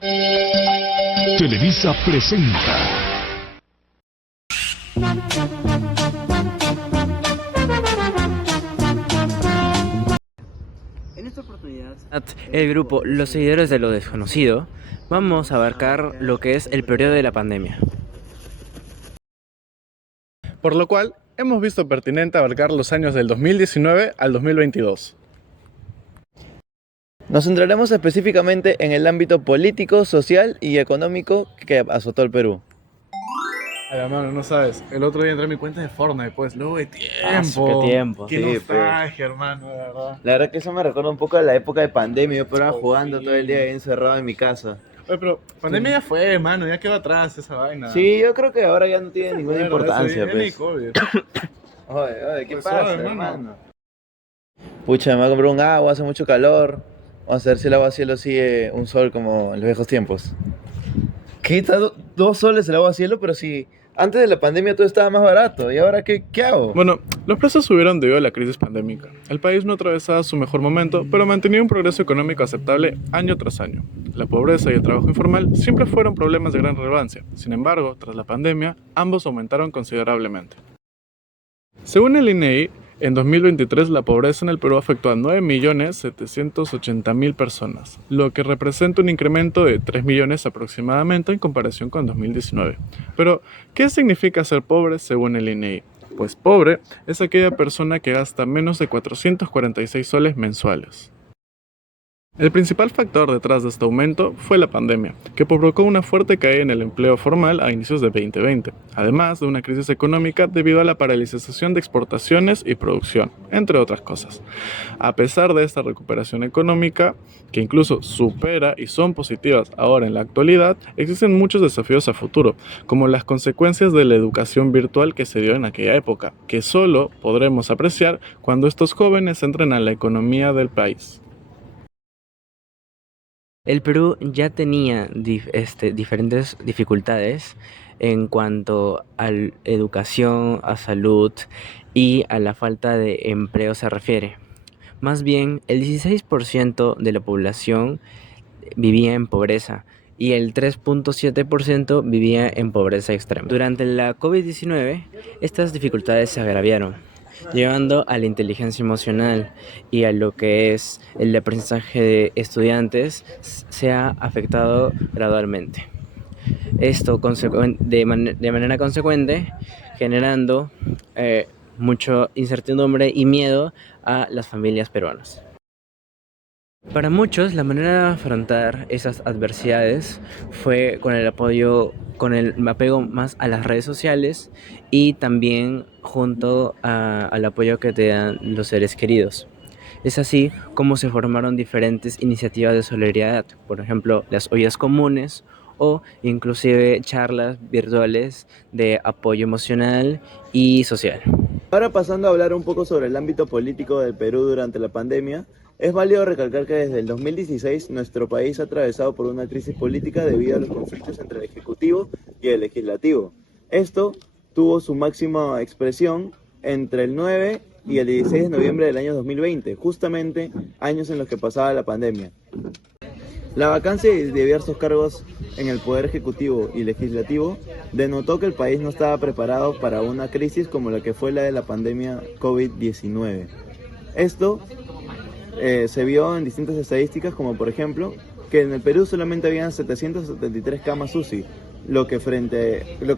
Televisa presenta. En esta oportunidad, El grupo Los Seguidores de lo Desconocido, vamos a abarcar lo que es el periodo de la pandemia. Por lo cual, hemos visto pertinente abarcar los años del 2019 al 2022. Nos centraremos específicamente en el ámbito político, social y económico que azotó el Perú. Ay, hermano, no sabes, el otro día entré a mi cuenta de Fortnite, pues, luego de tiempo. Qué tiempo. Qué Sí, nostalgia, hermano, de verdad. La verdad que eso me recuerda un poco a la época de pandemia, yo estaba Oh, jugando sí. todo el día ahí encerrado en mi casa. Oye, pero pandemia ya fue, hermano, ya quedó atrás esa vaina. Sí, yo creo que ahora ya no tiene ninguna Bueno, importancia, eso ya ni pues. COVID. Oye, ¿qué Pues pasa, suave, hermano. hermano? Pucha, me voy a comprar un agua, hace mucho calor. Vamos a ver si el agua cielo sigue un sol como en los viejos tiempos. ¿Qué? ¿Está 2 soles el agua cielo? Pero si antes de la pandemia todo estaba más barato. ¿Y ahora qué hago? Bueno, los precios subieron debido a la crisis pandémica. El país no atravesaba su mejor momento, pero mantenía un progreso económico aceptable año tras año. La pobreza y el trabajo informal siempre fueron problemas de gran relevancia. Sin embargo, tras la pandemia, ambos aumentaron considerablemente. Según el INEGI, en 2023 la pobreza en el Perú afectó a 9.780.000 personas, lo que representa un incremento de 3 millones aproximadamente en comparación con 2019. Pero, ¿qué significa ser pobre según el INEGI? Pues pobre es aquella persona que gasta menos de 446 soles mensuales. El principal factor detrás de este aumento fue la pandemia, que provocó una fuerte caída en el empleo formal a inicios de 2020, además de una crisis económica debido a la paralización de exportaciones y producción, entre otras cosas. A pesar de esta recuperación económica, que incluso supera y son positivas ahora en la actualidad, existen muchos desafíos a futuro, como las consecuencias de la educación virtual que se dio en aquella época, que solo podremos apreciar cuando estos jóvenes entren a la economía del país. El Perú ya tenía diferentes dificultades en cuanto a educación, a salud y a la falta de empleo se refiere. Más bien, el 16% de la población vivía en pobreza y el 3.7% vivía en pobreza extrema. Durante la COVID-19, estas dificultades se agravaron, llevando a la inteligencia emocional y a lo que es el aprendizaje de estudiantes se ha afectado gradualmente. Esto de manera consecuente generando mucha incertidumbre y miedo a las familias peruanas. Para muchos, la manera de afrontar esas adversidades fue con el apego más a las redes sociales y también junto al apoyo que te dan los seres queridos. Es así como se formaron diferentes iniciativas de solidaridad, por ejemplo, las ollas comunes o inclusive charlas virtuales de apoyo emocional y social. Ahora pasando a hablar un poco sobre el ámbito político del Perú durante la pandemia, es válido recalcar que desde el 2016 nuestro país ha atravesado por una crisis política debido a los conflictos entre el Ejecutivo y el Legislativo. Esto tuvo su máxima expresión entre el 9 y el 16 de noviembre del año 2020, justamente años en los que pasaba la pandemia. La vacancia de diversos cargos en el Poder Ejecutivo y Legislativo denotó que el país no estaba preparado para una crisis como la que fue la de la pandemia COVID-19. Esto se vio en distintas estadísticas, como por ejemplo que en el Perú solamente habían 773 camas UCI, lo que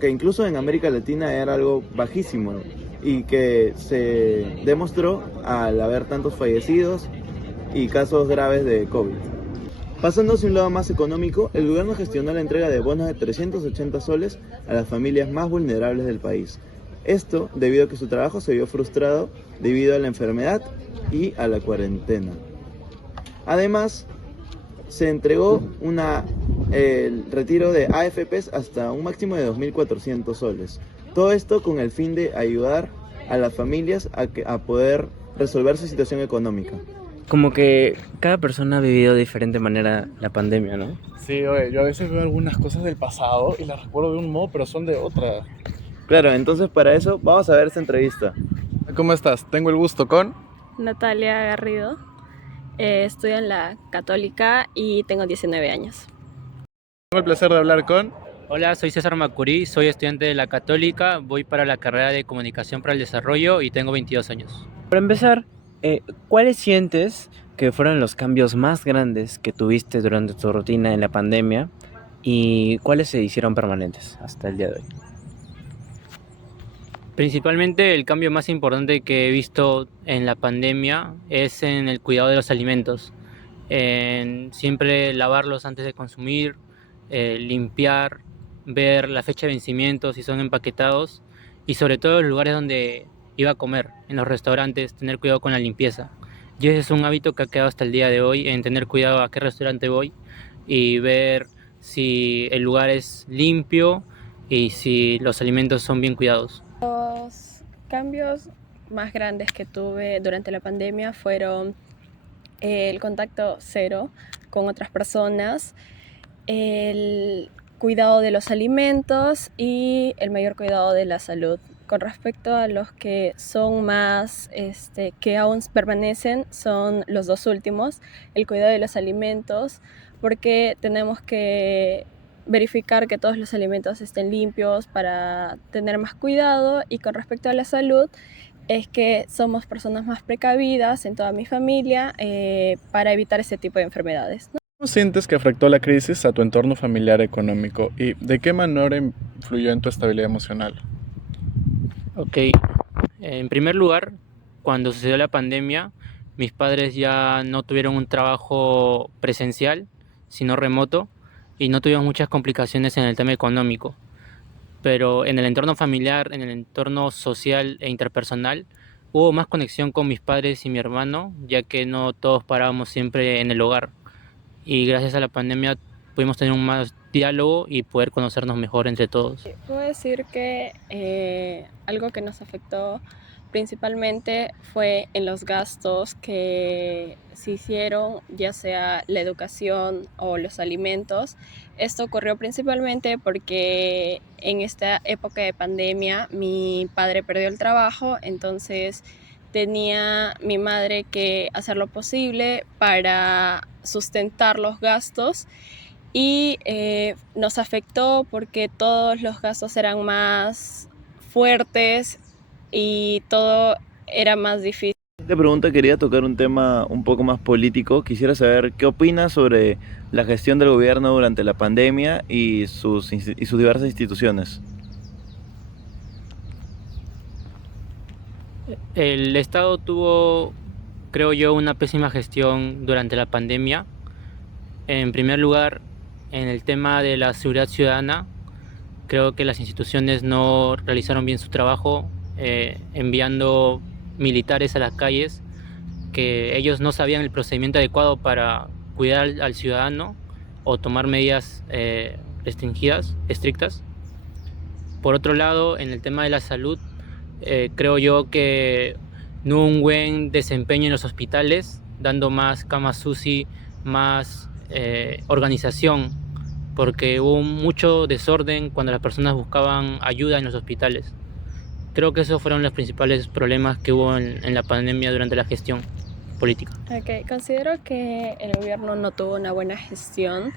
incluso en América Latina era algo bajísimo y que se demostró al haber tantos fallecidos y casos graves de COVID. Pasándose a un lado más económico, el gobierno gestionó la entrega de bonos de 380 soles a las familias más vulnerables del país. Esto debido a que su trabajo se vio frustrado debido a la enfermedad y a la cuarentena. Además, se entregó el retiro de AFPs hasta un máximo de 2.400 soles. Todo esto con el fin de ayudar a las familias a poder resolver su situación económica. Como que cada persona ha vivido de diferente manera la pandemia, ¿no? Sí, oye, yo a veces veo algunas cosas del pasado y las recuerdo de un modo, pero son de otra. Claro, entonces para eso vamos a ver esta entrevista. ¿Cómo estás? Tengo el gusto con... Natalia Garrido, estudio en la Católica y tengo 19 años. Tengo el placer de hablar con... Hola, soy César Macurí, soy estudiante de la Católica, voy para la carrera de Comunicación para el Desarrollo y tengo 22 años. Para empezar, ¿cuáles sientes que fueron los cambios más grandes que tuviste durante tu rutina en la pandemia y cuáles se hicieron permanentes hasta el día de hoy? Principalmente el cambio más importante que he visto en la pandemia es en el cuidado de los alimentos, en siempre lavarlos antes de consumir, limpiar, ver la fecha de vencimiento si son empaquetados y sobre todo en los lugares donde iba a comer, en los restaurantes, tener cuidado con la limpieza. Y ese es un hábito que ha quedado hasta el día de hoy, en tener cuidado a qué restaurante voy y ver si el lugar es limpio y si los alimentos son bien cuidados. Los cambios más grandes que tuve durante la pandemia fueron el contacto cero con otras personas, el cuidado de los alimentos y el mayor cuidado de la salud. Con respecto a los que son más, que aún permanecen, son los dos últimos, el cuidado de los alimentos, porque tenemos que verificar que todos los alimentos estén limpios para tener más cuidado. Y con respecto a la salud, es que somos personas más precavidas en toda mi familia para evitar este tipo de enfermedades, ¿no? ¿Cómo sientes que afectó la crisis a tu entorno familiar económico y de qué manera influyó en tu estabilidad emocional? Ok, en primer lugar, cuando sucedió la pandemia, mis padres ya no tuvieron un trabajo presencial, sino remoto, y no tuvieron muchas complicaciones en el tema económico. Pero en el entorno familiar, en el entorno social e interpersonal, hubo más conexión con mis padres y mi hermano, ya que no todos parábamos siempre en el hogar. Y gracias a la pandemia pudimos tener un más diálogo y poder conocernos mejor entre todos. Puedo decir que algo que nos afectó principalmente fue en los gastos que se hicieron, ya sea la educación o los alimentos. Esto ocurrió principalmente porque en esta época de pandemia mi padre perdió el trabajo, entonces tenía mi madre que hacer lo posible para sustentar los gastos y nos afectó porque todos los gastos eran más fuertes y todo era más difícil. Esta pregunta quería tocar un tema un poco más político. Quisiera saber qué opinas sobre la gestión del gobierno durante la pandemia y sus diversas instituciones. El Estado tuvo, creo yo, una pésima gestión durante la pandemia. En primer lugar, en el tema de la seguridad ciudadana, creo que las instituciones no realizaron bien su trabajo, enviando militares a las calles, que ellos no sabían el procedimiento adecuado para cuidar al ciudadano o tomar medidas restringidas, estrictas. Por otro lado, en el tema de la salud, creo yo que no hubo un buen desempeño en los hospitales, dando más camas UCI, más organización, porque hubo mucho desorden cuando las personas buscaban ayuda en los hospitales. Creo que esos fueron los principales problemas que hubo en la pandemia durante la gestión política. Okay, considero que el gobierno no tuvo una buena gestión.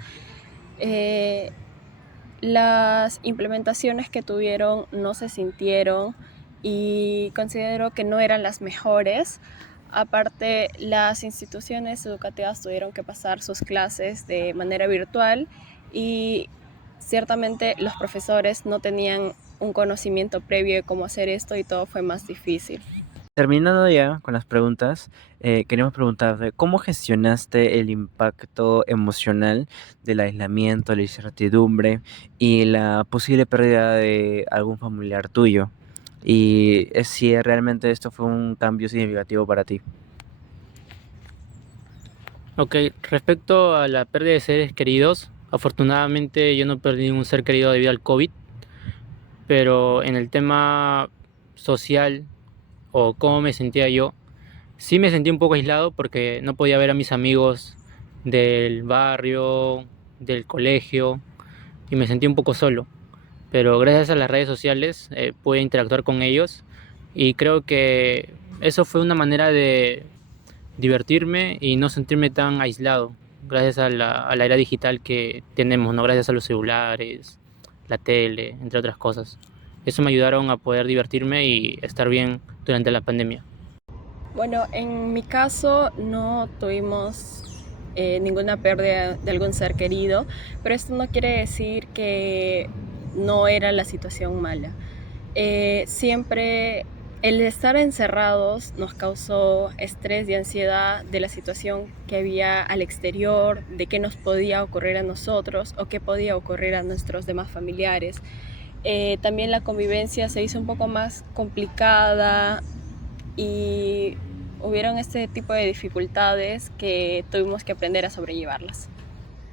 Las implementaciones que tuvieron no se sintieron y considero que no eran las mejores. Aparte, las instituciones educativas tuvieron que pasar sus clases de manera virtual y ciertamente los profesores no tenían un conocimiento previo de cómo hacer esto y todo fue más difícil. Terminando ya con las preguntas, queremos preguntarte, ¿cómo gestionaste el impacto emocional del aislamiento, la incertidumbre y la posible pérdida de algún familiar tuyo? Y si realmente esto fue un cambio significativo para ti. Ok, respecto a la pérdida de seres queridos, afortunadamente yo no perdí un ser querido debido al COVID, pero en el tema social o cómo me sentía yo, sí me sentí un poco aislado porque no podía ver a mis amigos del barrio, del colegio y me sentí un poco solo. Pero gracias a las redes sociales pude interactuar con ellos y creo que eso fue una manera de divertirme y no sentirme tan aislado. gracias a la era digital que tenemos, ¿no? Gracias a los celulares, la tele, entre otras cosas. Eso me ayudaron a poder divertirme y estar bien durante la pandemia. Bueno, en mi caso no tuvimos ninguna pérdida de algún ser querido, pero esto no quiere decir que no era la situación mala. Siempre el estar encerrados nos causó estrés y ansiedad de la situación que había al exterior, de qué nos podía ocurrir a nosotros o qué podía ocurrir a nuestros demás familiares. También la convivencia se hizo un poco más complicada y hubieron este tipo de dificultades que tuvimos que aprender a sobrellevarlas.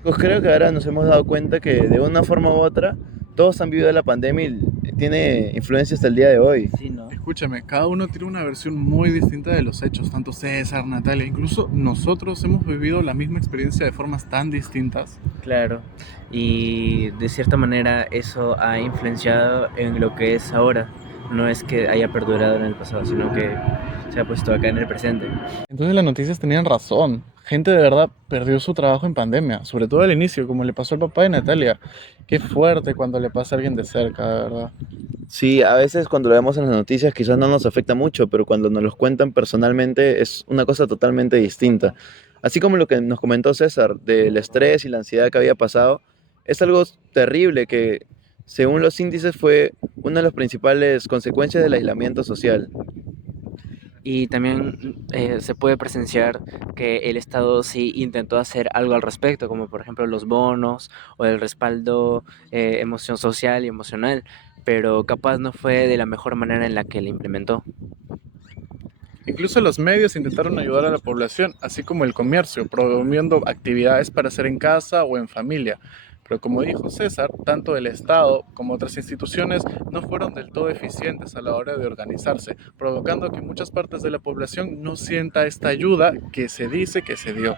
Pues creo que ahora nos hemos dado cuenta que de una forma u otra todos han vivido la pandemia y tiene influencia hasta el día de hoy. Sí, ¿no? Escúchame, cada uno tiene una versión muy distinta de los hechos, tanto César, Natalia, incluso nosotros hemos vivido la misma experiencia de formas tan distintas. Claro, y de cierta manera eso ha influenciado en lo que es ahora. No es que haya perdurado en el pasado, sino que se ha puesto acá en el presente. Entonces las noticias tenían razón. Gente de verdad perdió su trabajo en pandemia, sobre todo al inicio, como le pasó al papá de Natalia. Qué fuerte cuando le pasa a alguien de cerca, de verdad. Sí, a veces cuando lo vemos en las noticias quizás no nos afecta mucho, pero cuando nos los cuentan personalmente es una cosa totalmente distinta. Así como lo que nos comentó César del estrés y la ansiedad que había pasado, es algo terrible que, según los índices, fue una de las principales consecuencias del aislamiento social. Y también se puede presenciar que el Estado sí intentó hacer algo al respecto, como por ejemplo los bonos o el respaldo emoción social y emocional, pero capaz no fue de la mejor manera en la que le implementó. Incluso los medios intentaron ayudar a la población, así como el comercio, promoviendo actividades para hacer en casa o en familia. Pero como dijo César, tanto el Estado como otras instituciones no fueron del todo eficientes a la hora de organizarse, provocando que muchas partes de la población no sienta esta ayuda que se dice que se dio.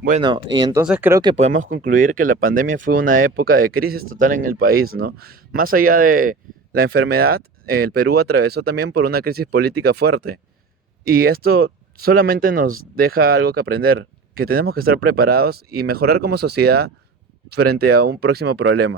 Bueno, y entonces creo que podemos concluir que la pandemia fue una época de crisis total en el país, ¿no? Más allá de la enfermedad, el Perú atravesó también por una crisis política fuerte. Y esto solamente nos deja algo que aprender, que tenemos que estar preparados y mejorar como sociedad frente a un próximo problema.